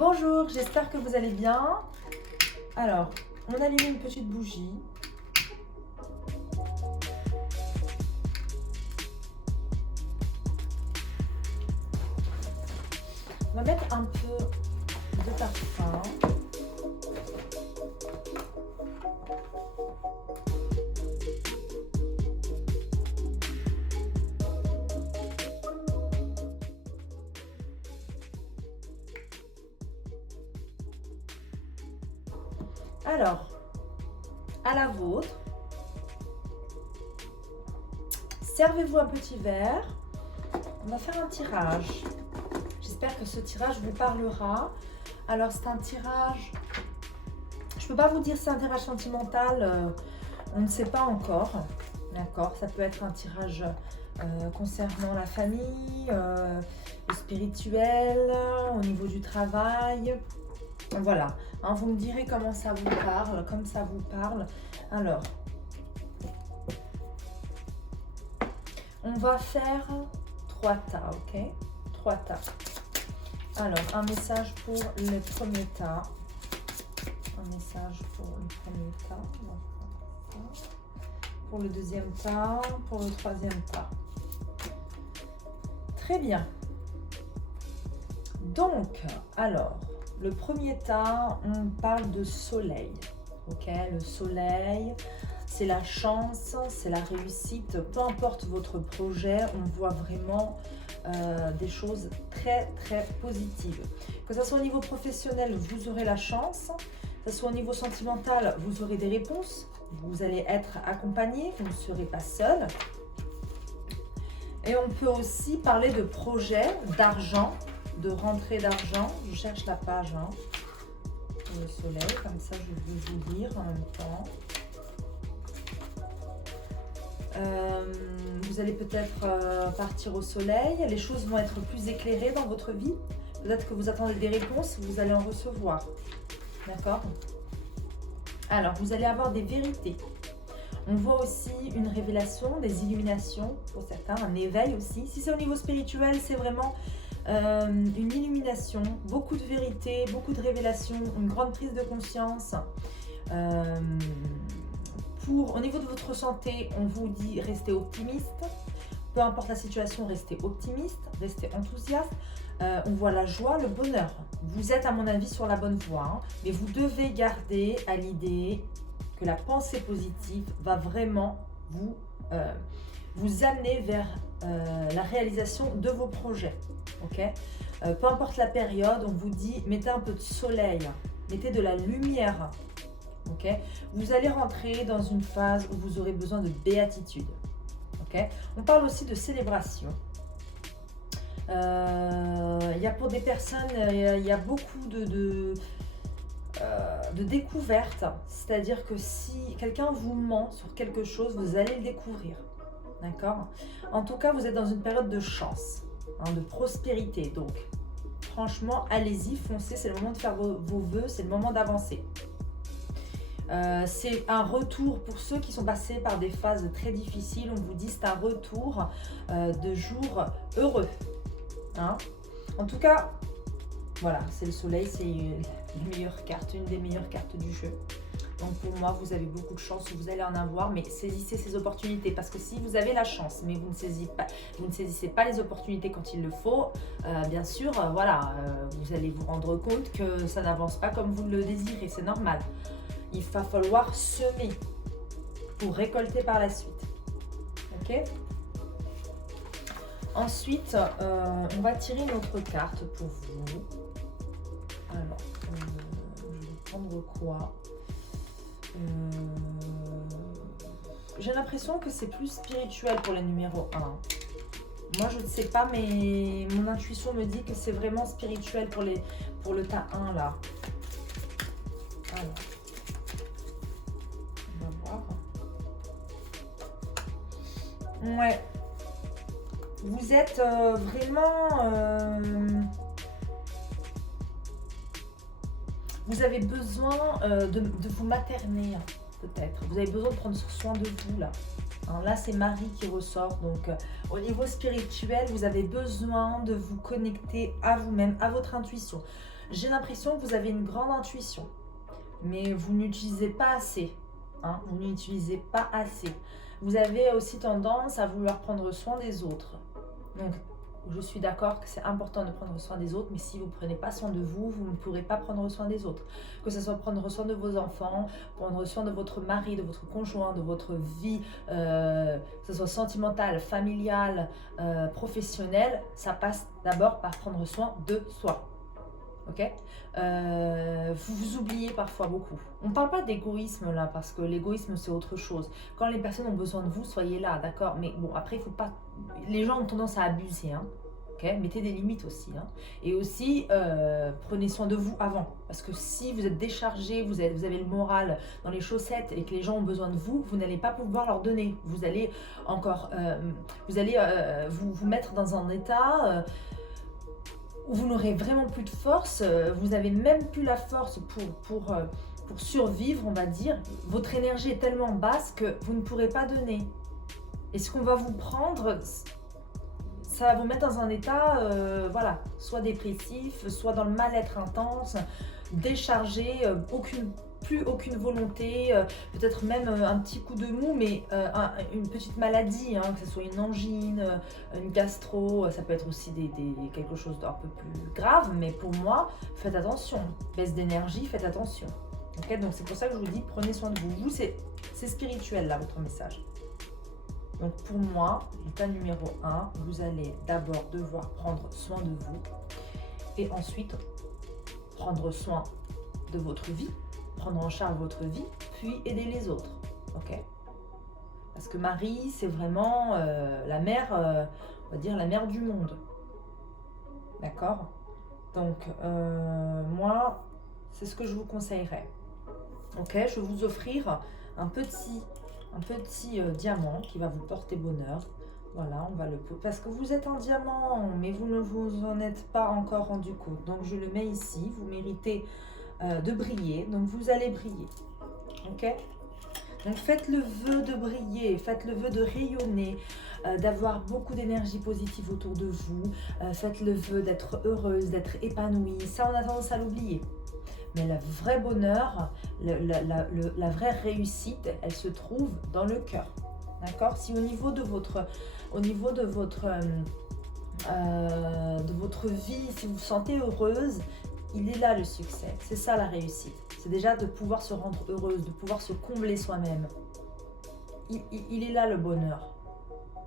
Bonjour, j'espère que vous allez bien. Alors, on allume une petite bougie. On va mettre un peu de parfum. Alors, à la vôtre, servez-vous un petit verre. On va faire un tirage. J'espère que ce tirage vous parlera. Alors, c'est un tirage, je ne peux pas vous dire si c'est un tirage sentimental, on ne sait pas encore. D'accord, ça peut être un tirage concernant la famille, le spirituel, au niveau du travail. Voilà, hein, vous me direz comment ça vous parle, comme ça vous parle. Alors, on va faire 3 tas, ok? 3 tas. Alors, un message pour le premier tas. Un message pour le premier tas. Pour le deuxième tas, pour le troisième tas. Très bien. Donc, alors, le premier tas, on parle de soleil. Ok, le soleil, c'est la chance, c'est la réussite. Peu importe votre projet, on voit vraiment des choses très très positives. Que ce soit au niveau professionnel, vous aurez la chance. Que ce soit au niveau sentimental, vous aurez des réponses. Vous allez être accompagné, vous ne serez pas seul. Et on peut aussi parler de projets, d'argent, de rentrée d'argent. Je cherche la page pour le soleil, comme ça je vais vous lire en même temps. Vous allez peut-être partir au soleil, les choses vont être plus éclairées dans votre vie. Peut-être que vous attendez des réponses, vous allez en recevoir. D'accord? Alors, vous allez avoir des vérités. On voit aussi une révélation, des illuminations pour certains, un éveil aussi. Si c'est au niveau spirituel, c'est vraiment une illumination, beaucoup de vérité, beaucoup de révélations, une grande prise de conscience. Au niveau de votre santé, on vous dit restez optimiste. Peu importe la situation, restez optimiste, restez enthousiaste. On voit la joie, le bonheur. Vous êtes à mon avis sur la bonne voie, hein, mais vous devez garder à l'idée que la pensée positive va vraiment vous amener vers la réalisation de vos projets. Okay, peu importe la période, on vous dit mettez un peu de soleil, mettez de la lumière. Okay, vous allez rentrer dans une phase où vous aurez besoin de béatitude. Okay, on parle aussi de célébration. Il y a pour des personnes, il y a beaucoup de découvertes. C'est-à-dire que si quelqu'un vous ment sur quelque chose, vous allez le découvrir. D'accord? En tout cas, vous êtes dans une période de chance, de prospérité. Donc, franchement, allez-y, foncez. C'est le moment de faire vos vœux, c'est le moment d'avancer. C'est un retour pour ceux qui sont passés par des phases très difficiles. On vous dit c'est un retour de jours heureux. Hein? En tout cas, voilà, c'est le soleil, c'est une des meilleures cartes du jeu. Donc pour moi, vous avez beaucoup de chance, vous allez en avoir, mais saisissez ces opportunités. Parce que si vous avez la chance, mais vous ne saisissez pas les opportunités quand il le faut, bien sûr, vous allez vous rendre compte que ça n'avance pas comme vous le désirez, c'est normal. Il va falloir semer pour récolter par la suite. Ok? Ensuite, on va tirer une autre carte pour vous. Alors, je vais prendre quoi? J'ai l'impression que c'est plus spirituel pour les numéros 1. Moi, je ne sais pas, mais mon intuition me dit que c'est vraiment spirituel pour le tas 1, là. Alors. Ouais, vous êtes vraiment, vous avez besoin de vous materner peut-être. Vous avez besoin de prendre soin de vous là. Hein, là, c'est Marie qui ressort. Donc, au niveau spirituel, vous avez besoin de vous connecter à vous-même, à votre intuition. J'ai l'impression que vous avez une grande intuition, mais vous n'utilisez pas assez. Hein, vous n'utilisez pas assez. Vous avez aussi tendance à vouloir prendre soin des autres. Donc, je suis d'accord que c'est important de prendre soin des autres, mais si vous ne prenez pas soin de vous, vous ne pourrez pas prendre soin des autres. Que ce soit prendre soin de vos enfants, prendre soin de votre mari, de votre conjoint, de votre vie, que ce soit sentimentale, familiale, professionnelle, ça passe d'abord par prendre soin de soi. Ok, vous oubliez parfois beaucoup. On ne parle pas d'égoïsme là, parce que l'égoïsme c'est autre chose. Quand les personnes ont besoin de vous, soyez là, d'accord. Mais bon, après, il faut pas. Les gens ont tendance à abuser, hein. Ok, mettez des limites aussi. Hein. Et aussi, prenez soin de vous avant. Parce que si vous êtes déchargé, vous avez le moral dans les chaussettes et que les gens ont besoin de vous, vous n'allez pas pouvoir leur donner. Vous allez encore, vous mettre dans un état. Où vous n'aurez vraiment plus de force, vous n'avez même plus la force pour survivre, on va dire. Votre énergie est tellement basse que vous ne pourrez pas donner. Et ce qu'on va vous prendre, ça va vous mettre dans un état, voilà, soit dépressif, soit dans le mal-être intense, déchargé, plus aucune volonté, peut-être même un petit coup de mou, mais une petite maladie, hein, que ce soit une angine, une gastro, ça peut être aussi quelque chose d'un peu plus grave, mais pour moi, faites attention. Baisse d'énergie, faites attention. Okay, donc c'est pour ça que je vous dis, prenez soin de vous. Vous, c'est spirituel là, votre message. Donc pour moi, l'état numéro 1, vous allez d'abord devoir prendre soin de vous et ensuite prendre soin de votre vie, prendre en charge votre vie, puis aider les autres. Ok? Parce que Marie, c'est vraiment la mère, on va dire la mère du monde. D'accord? Donc, moi, c'est ce que je vous conseillerais. Ok? Je vais vous offrir un petit diamant qui va vous porter bonheur. Voilà, on va le... Parce que vous êtes en diamant, mais vous ne vous en êtes pas encore rendu compte. Donc, je le mets ici. Vous méritez de briller. Donc, vous allez briller. Ok? Donc, faites le vœu de briller. Faites le vœu de rayonner. D'avoir beaucoup d'énergie positive autour de vous. Faites le vœu d'être heureuse, d'être épanouie. Ça, on a tendance à l'oublier. Mais le vrai bonheur, la vraie réussite, elle se trouve dans le cœur. D'accord? Si au niveau de votre vie, si vous vous sentez heureuse, il est là le succès. C'est ça la réussite. C'est déjà de pouvoir se rendre heureuse, de pouvoir se combler soi-même. Il est là le bonheur.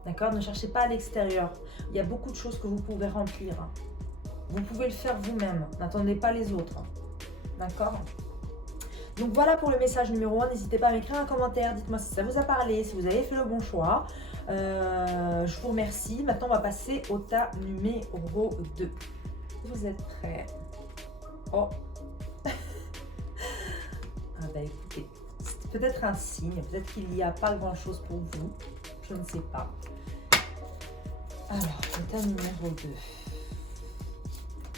D'accord? Ne cherchez pas à l'extérieur. Il y a beaucoup de choses que vous pouvez remplir. Vous pouvez le faire vous-même. N'attendez pas les autres. D'accord? Donc voilà pour le message numéro 1. N'hésitez pas à m'écrire un commentaire. Dites-moi si ça vous a parlé, si vous avez fait le bon choix. Je vous remercie. Maintenant, on va passer au tas numéro 2. Vous êtes prêts? Oh! Ah bah écoutez, c'est peut-être un signe. Peut-être qu'il n'y a pas grand-chose pour vous. Je ne sais pas. Alors, le tas numéro 2.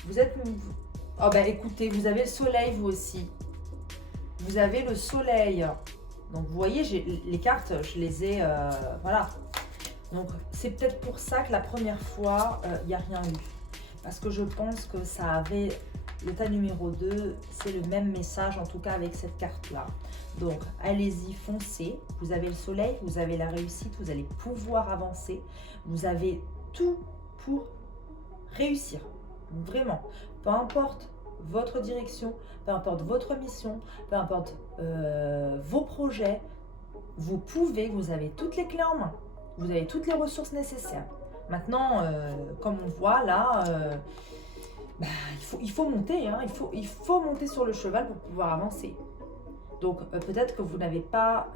Vous êtes... Oh bah écoutez, vous avez le soleil vous aussi. Vous avez le soleil. Donc vous voyez, les cartes, je les ai... voilà. Donc c'est peut-être pour ça que la première fois, il n'y a rien eu. Parce que je pense que ça avait... L'état numéro 2, c'est le même message, en tout cas avec cette carte-là. Donc allez-y, foncez. Vous avez le soleil, vous avez la réussite, vous allez pouvoir avancer. Vous avez tout pour réussir. Vraiment. Peu importe votre direction, peu importe votre mission, peu importe vos projets, vous avez toutes les clés en main. Vous avez toutes les ressources nécessaires. Maintenant, comme on voit là, il faut monter. Hein, il faut monter sur le cheval pour pouvoir avancer. Donc peut-être que vous n'avez pas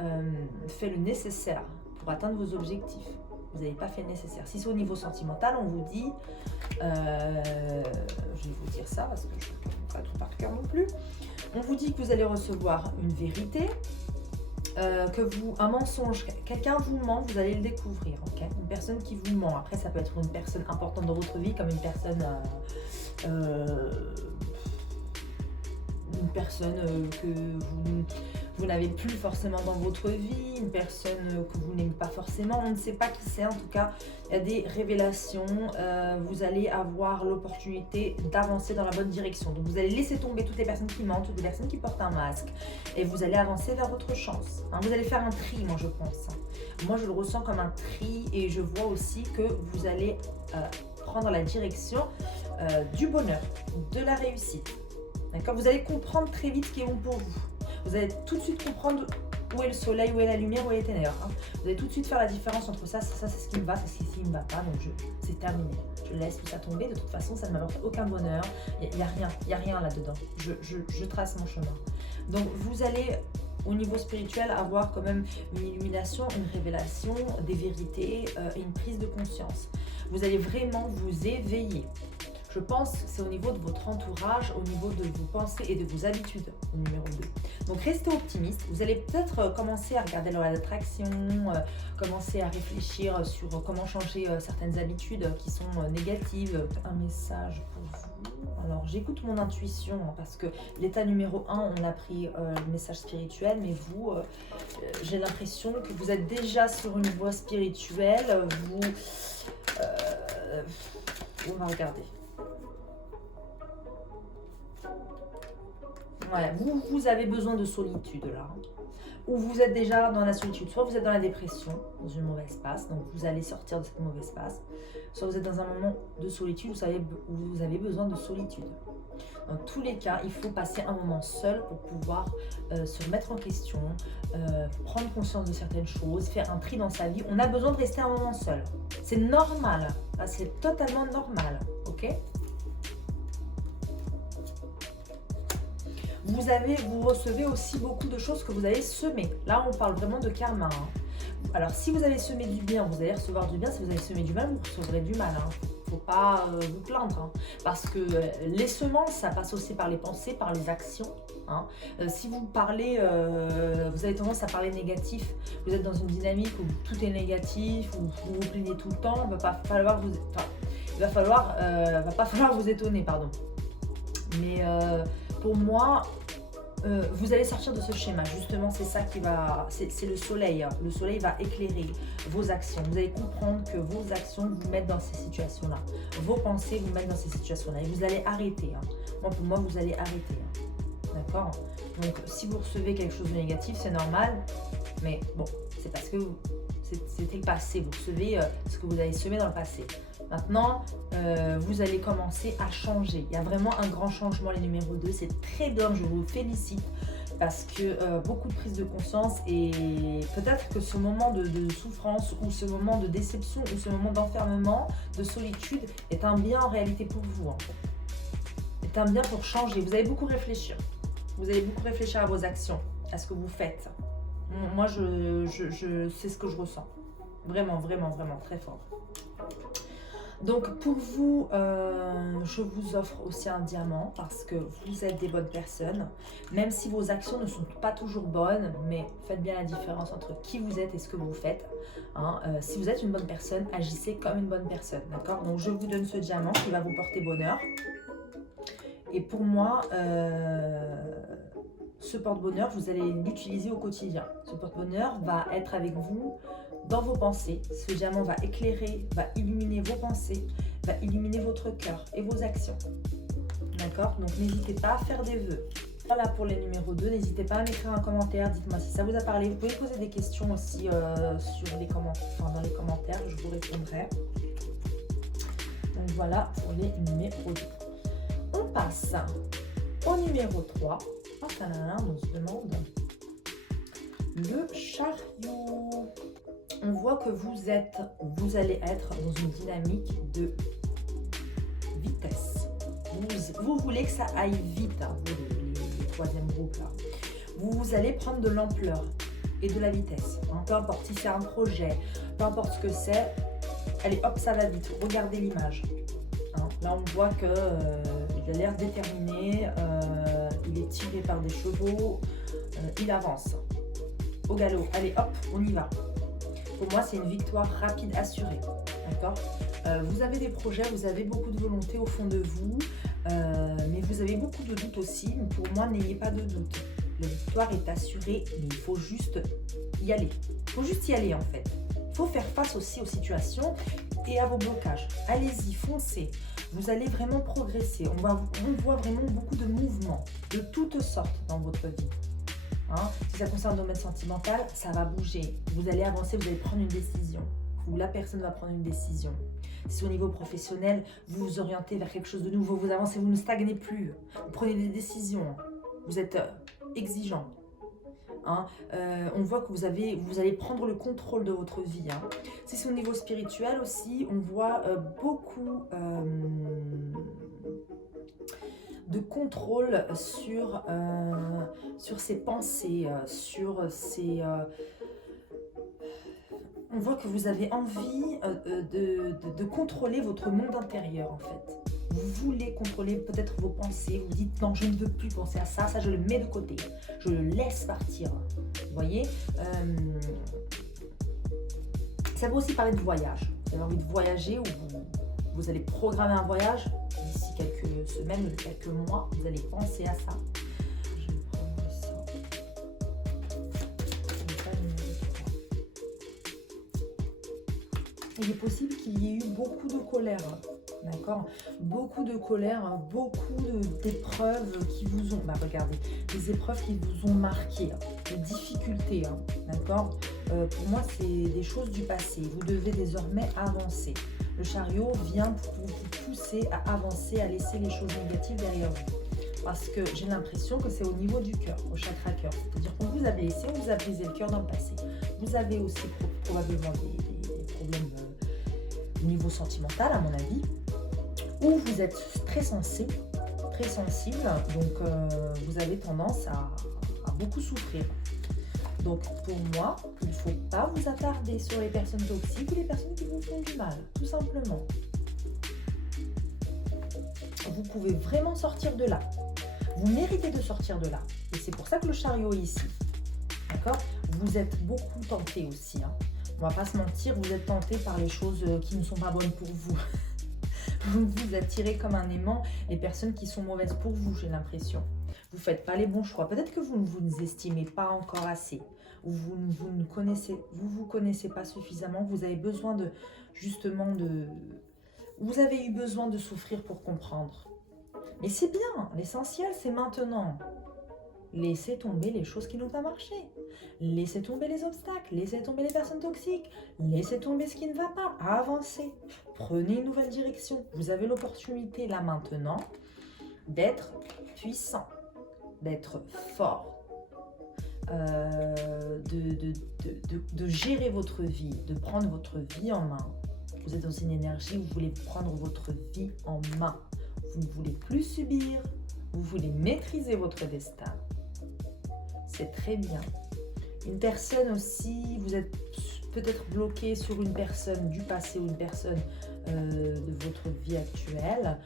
fait le nécessaire pour atteindre vos objectifs. Vous n'avez pas fait le nécessaire. Si c'est au niveau sentimental, on vous dit, je vais vous dire ça parce que je ne connais pas tout par cœur non plus. On vous dit que vous allez recevoir une vérité, un mensonge, quelqu'un vous ment, vous allez le découvrir. Okay? Une personne qui vous ment. Après, ça peut être une personne importante dans votre vie, comme une personne que vous n'avez plus forcément dans votre vie, une personne que vous n'aimez pas forcément, on ne sait pas qui c'est, en tout cas, il y a des révélations, vous allez avoir l'opportunité d'avancer dans la bonne direction. Donc vous allez laisser tomber toutes les personnes qui mentent, toutes les personnes qui portent un masque, et vous allez avancer vers votre chance. Hein, vous allez faire un tri, moi je pense. Moi je le ressens comme un tri, et je vois aussi que vous allez prendre la direction du bonheur, de la réussite. D'accord? Vous allez comprendre très vite ce qui est bon pour vous. Vous allez tout de suite comprendre où est le soleil, où est la lumière, où est les ténèbres. Hein. Vous allez tout de suite faire la différence entre ça c'est ce qui me va, c'est ce qui ne me va pas. Donc c'est terminé. Je laisse tout ça tomber. De toute façon, ça ne m'apporte aucun bonheur. Il n'y a rien là-dedans. Je trace mon chemin. Donc vous allez, au niveau spirituel, avoir quand même une illumination, une révélation, des vérités et une prise de conscience. Vous allez vraiment vous éveiller. Je pense que c'est au niveau de votre entourage, au niveau de vos pensées et de vos habitudes, au numéro 2. Donc restez optimiste. Vous allez peut-être commencer à regarder la loi d'attraction, commencer à réfléchir sur comment changer certaines habitudes qui sont négatives. Un message pour vous. Alors j'écoute mon intuition parce que l'état numéro 1, on a pris le message spirituel, mais vous, j'ai l'impression que vous êtes déjà sur une voie spirituelle. On va regarder. Voilà, vous avez besoin de solitude là, ou vous êtes déjà dans la solitude, soit vous êtes dans la dépression, dans une mauvaise passe, donc vous allez sortir de cette mauvaise passe, soit vous êtes dans un moment de solitude, vous avez besoin de solitude. Dans tous les cas, il faut passer un moment seul pour pouvoir se remettre en question, prendre conscience de certaines choses, faire un tri dans sa vie. On a besoin de rester un moment seul. C'est normal, c'est totalement normal, ok ? Vous recevez aussi beaucoup de choses que vous avez semées. Là, on parle vraiment de karma. Hein. Alors, si vous avez semé du bien, vous allez recevoir du bien. Si vous avez semé du mal, vous recevrez du mal. Hein. Faut pas vous plaindre. Hein. Parce que les semences, ça passe aussi par les pensées, par les actions. Hein. Si vous parlez, vous avez tendance à parler négatif, vous êtes dans une dynamique où tout est négatif, où vous vous plaignez tout le temps, il va pas falloir vous étonner, pardon. Mais pour moi, vous allez sortir de ce schéma. Justement, c'est ça qui va... C'est le soleil. Hein. Le soleil va éclairer vos actions. Vous allez comprendre que vos actions vous mettent dans ces situations-là. Vos pensées vous mettent dans ces situations-là. Et vous allez arrêter. Hein. Pour moi, vous allez arrêter. Hein. D'accord? Donc, si vous recevez quelque chose de négatif, c'est normal. Mais bon, c'est parce que c'était le passé. Vous recevez ce que vous avez semé dans le passé. Maintenant, vous allez commencer à changer. Il y a vraiment un grand changement, les numéros 2. C'est très d'hommes, je vous félicite. Parce que beaucoup de prise de conscience et peut-être que ce moment de souffrance ou ce moment de déception ou ce moment d'enfermement, de solitude est un bien en réalité pour vous. Hein. Est un bien pour changer. Vous allez beaucoup réfléchir. Vous allez beaucoup réfléchir à vos actions, à ce que vous faites. Moi, c'est ce que je ressens. Vraiment, vraiment, vraiment, très fort. Donc pour vous, je vous offre aussi un diamant parce que vous êtes des bonnes personnes. Même si vos actions ne sont pas toujours bonnes, mais faites bien la différence entre qui vous êtes et ce que vous faites. Hein. Si vous êtes une bonne personne, agissez comme une bonne personne. D'accord? Donc je vous donne ce diamant qui va vous porter bonheur. Et pour moi, ce porte-bonheur, vous allez l'utiliser au quotidien. Ce porte-bonheur va être avec vous dans vos pensées. Ce diamant va éclairer, va illuminer vos pensées, va illuminer votre cœur et vos actions. D'accord? Donc n'hésitez pas à faire des vœux. Voilà pour les numéros 2. N'hésitez pas à m'écrire un commentaire. Dites-moi si ça vous a parlé. Vous pouvez poser des questions aussi sur les dans les commentaires. Je vous répondrai. Donc voilà pour les numéros 2. On passe au numéro 3. On se demande le chariot. On voit que vous allez être dans une dynamique de vitesse. Vous voulez que ça aille vite, hein, les troisième groupes là. Vous allez prendre de l'ampleur et de la vitesse. Hein. Peu importe si c'est un projet, peu importe ce que c'est, allez hop, ça va vite. Regardez l'image. Hein. Là, on voit que il a l'air déterminé, il est tiré par des chevaux, il avance au galop. Allez hop, on y va. Pour moi, c'est une victoire rapide assurée. D'accord ? Vous avez des projets, vous avez beaucoup de volonté au fond de vous, mais vous avez beaucoup de doutes aussi. Pour moi, n'ayez pas de doute. La victoire est assurée, mais il faut juste y aller. Il faut juste y aller en fait. Il faut faire face aussi aux situations et à vos blocages. Allez-y, foncez. Vous allez vraiment progresser. On voit vraiment beaucoup de mouvements de toutes sortes dans votre vie. Hein? Si ça concerne le domaine sentimental, ça va bouger. Vous allez avancer, vous allez prendre une décision. Ou la personne va prendre une décision. Si au niveau professionnel, vous vous orientez vers quelque chose de nouveau, vous avancez, vous ne stagnez plus. Vous prenez des décisions. Vous êtes exigeant. Hein, on voit que vous allez prendre le contrôle de votre vie. Hein. Si c'est au niveau spirituel aussi, on voit beaucoup de contrôle sur ses pensées, sur ses... on voit que vous avez envie de contrôler votre monde intérieur en fait. Vous voulez contrôler peut-être vos pensées, vous dites non, je ne veux plus penser à ça, ça je le mets de côté, je le laisse partir. Vous voyez, ça peut aussi parler de voyage. Vous avez envie de voyager ou vous allez programmer un voyage d'ici quelques semaines ou quelques mois, vous allez penser à ça. Je vais prendre ça. Il est possible qu'il y ait eu beaucoup de colère. D'accord, beaucoup de colère, beaucoup d'épreuves qui vous ont, regardez, des épreuves qui vous ont marqué, des difficultés, hein, d'accord. Pour moi, c'est des choses du passé. Vous devez désormais avancer. Le chariot vient pour vous pousser à avancer, à laisser les choses négatives derrière vous. Parce que j'ai l'impression que c'est au niveau du cœur, au chakra cœur. C'est-à-dire qu'on vous a blessé, on vous a brisé le cœur dans le passé. Vous avez aussi probablement des problèmes au niveau sentimental, à mon avis. Ou vous êtes très sensible, donc vous avez tendance à beaucoup souffrir. Donc pour moi, il ne faut pas vous attarder sur les personnes toxiques ou les personnes qui vous font du mal, tout simplement. Vous pouvez vraiment sortir de là. Vous méritez de sortir de là. Et c'est pour ça que le chariot est ici. D'accord ? Vous êtes beaucoup tenté aussi. Hein. On ne va pas se mentir, vous êtes tenté par les choses qui ne sont pas bonnes pour vous. Vous vous attirez comme un aimant les personnes qui sont mauvaises pour vous, j'ai l'impression. Vous ne faites pas les bons choix. Peut-être que vous ne vous estimez pas encore assez. Ou vous vous connaissez pas suffisamment. Vous avez besoin vous avez eu besoin de souffrir pour comprendre. Mais c'est bien. L'essentiel, c'est maintenant. Laissez tomber les choses qui n'ont pas marché. Laissez tomber les obstacles. Laissez tomber les personnes toxiques. Laissez tomber ce qui ne va pas. Avancez. Prenez une nouvelle direction. Vous avez l'opportunité là maintenant d'être puissant, d'être fort, de gérer votre vie, de prendre votre vie en main. Vous êtes dans une énergie où vous voulez prendre votre vie en main. Vous ne voulez plus subir. Vous voulez maîtriser votre destin. C'est très bien. Une personne aussi, vous êtes peut-être bloqué sur une personne du passé ou une personne de votre vie actuelle.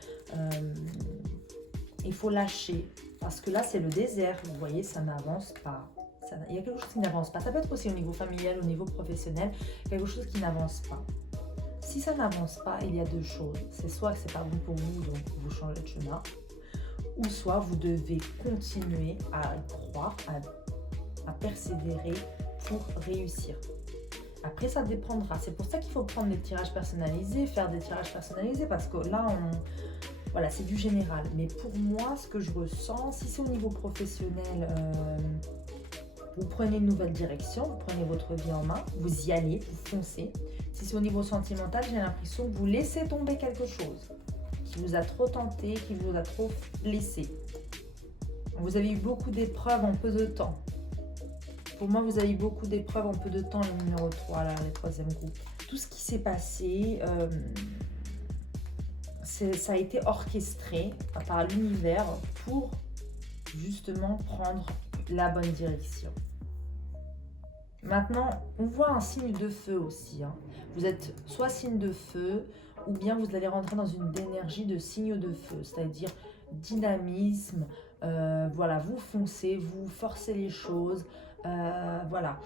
Il faut lâcher parce que là c'est le désert, vous voyez, ça n'avance pas. Il y a quelque chose qui n'avance pas. Ça peut être aussi au niveau familial, au niveau professionnel, quelque chose qui n'avance pas. Si ça n'avance pas, il y a deux choses. C'est soit que c'est pas bon pour vous, donc vous changez de chemin, ou soit vous devez continuer à croire, à persévérer pour réussir. Après, ça dépendra. C'est pour ça qu'il faut prendre des tirages personnalisés, faire des tirages personnalisés, parce que là, voilà, c'est du général. Mais pour moi, ce que je ressens, si c'est au niveau professionnel, vous prenez une nouvelle direction, vous prenez votre vie en main, vous y allez, vous foncez. Si c'est au niveau sentimental, j'ai l'impression que vous laissez tomber quelque chose qui vous a trop tenté, qui vous a trop blessé. Vous avez eu beaucoup d'épreuves en peu de temps. Pour moi, vous avez eu beaucoup d'épreuves en peu de temps, le numéro 3, là, le troisième groupe. Tout ce qui s'est passé, ça a été orchestré par l'univers pour justement prendre la bonne direction. Maintenant, on voit un signe de feu aussi. Hein. Vous êtes soit signe de feu, ou bien vous allez rentrer dans une énergie de signe de feu, c'est-à-dire dynamisme, voilà, vous foncez, vous forcez les choses, voilà,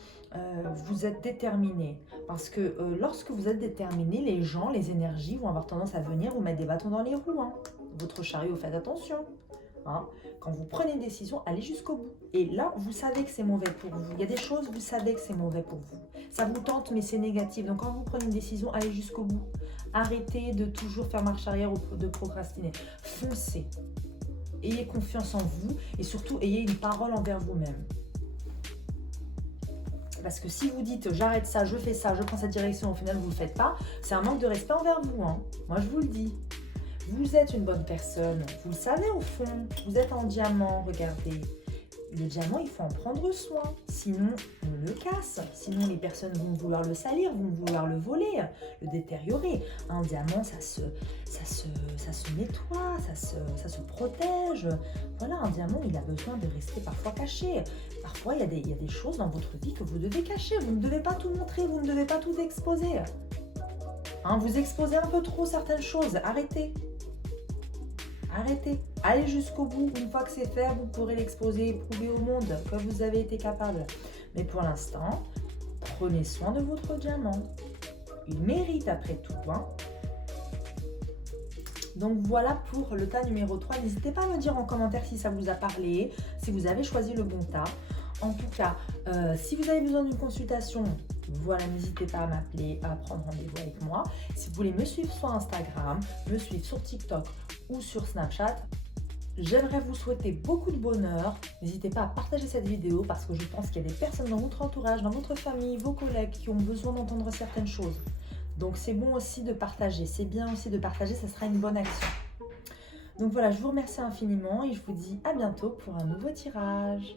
vous êtes déterminé. Parce que lorsque vous êtes déterminé, les gens, les énergies vont avoir tendance à venir vous mettre des bâtons dans les roues. Hein. Votre chariot, faites attention. Hein. Quand vous prenez une décision, allez jusqu'au bout. Et là, vous savez que c'est mauvais pour vous. Il y a des choses, vous savez que c'est mauvais pour vous. Ça vous tente, mais c'est négatif. Donc, quand vous prenez une décision, allez jusqu'au bout. Arrêtez de toujours faire marche arrière ou de procrastiner. Foncez. Ayez confiance en vous et surtout, ayez une parole envers vous-même. Parce que si vous dites j'arrête ça, je fais ça, je prends cette direction, au final vous ne le faites pas, c'est un manque de respect envers vous. Hein. Moi je vous le dis. Vous êtes une bonne personne. Vous le savez au fond. Vous êtes en diamant, regardez. Le diamant, il faut en prendre soin. Sinon, on le casse. Sinon, les personnes vont vouloir le salir, vont vouloir le voler, le détériorer. Un diamant, ça se nettoie, ça se protège. Voilà, un diamant, il a besoin de rester parfois caché. Parfois, il y a des choses dans votre vie que vous devez cacher. Vous ne devez pas tout montrer, vous ne devez pas tout exposer. Hein, vous exposez un peu trop certaines choses. Arrêtez. Arrêtez. Allez jusqu'au bout. Une fois que c'est fait, vous pourrez l'exposer et prouver au monde que vous avez été capable. Mais pour l'instant, prenez soin de votre diamant. Il mérite après tout. Hein. Donc voilà pour le tas numéro 3. N'hésitez pas à me dire en commentaire si ça vous a parlé, si vous avez choisi le bon tas. En tout cas, si vous avez besoin d'une consultation, voilà, n'hésitez pas à m'appeler, à prendre rendez-vous avec moi. Si vous voulez me suivre sur Instagram, me suivre sur TikTok ou sur Snapchat, j'aimerais vous souhaiter beaucoup de bonheur. N'hésitez pas à partager cette vidéo parce que je pense qu'il y a des personnes dans votre entourage, dans votre famille, vos collègues qui ont besoin d'entendre certaines choses. Donc c'est bon aussi de partager, c'est bien aussi de partager, ça sera une bonne action. Donc voilà, je vous remercie infiniment et je vous dis à bientôt pour un nouveau tirage.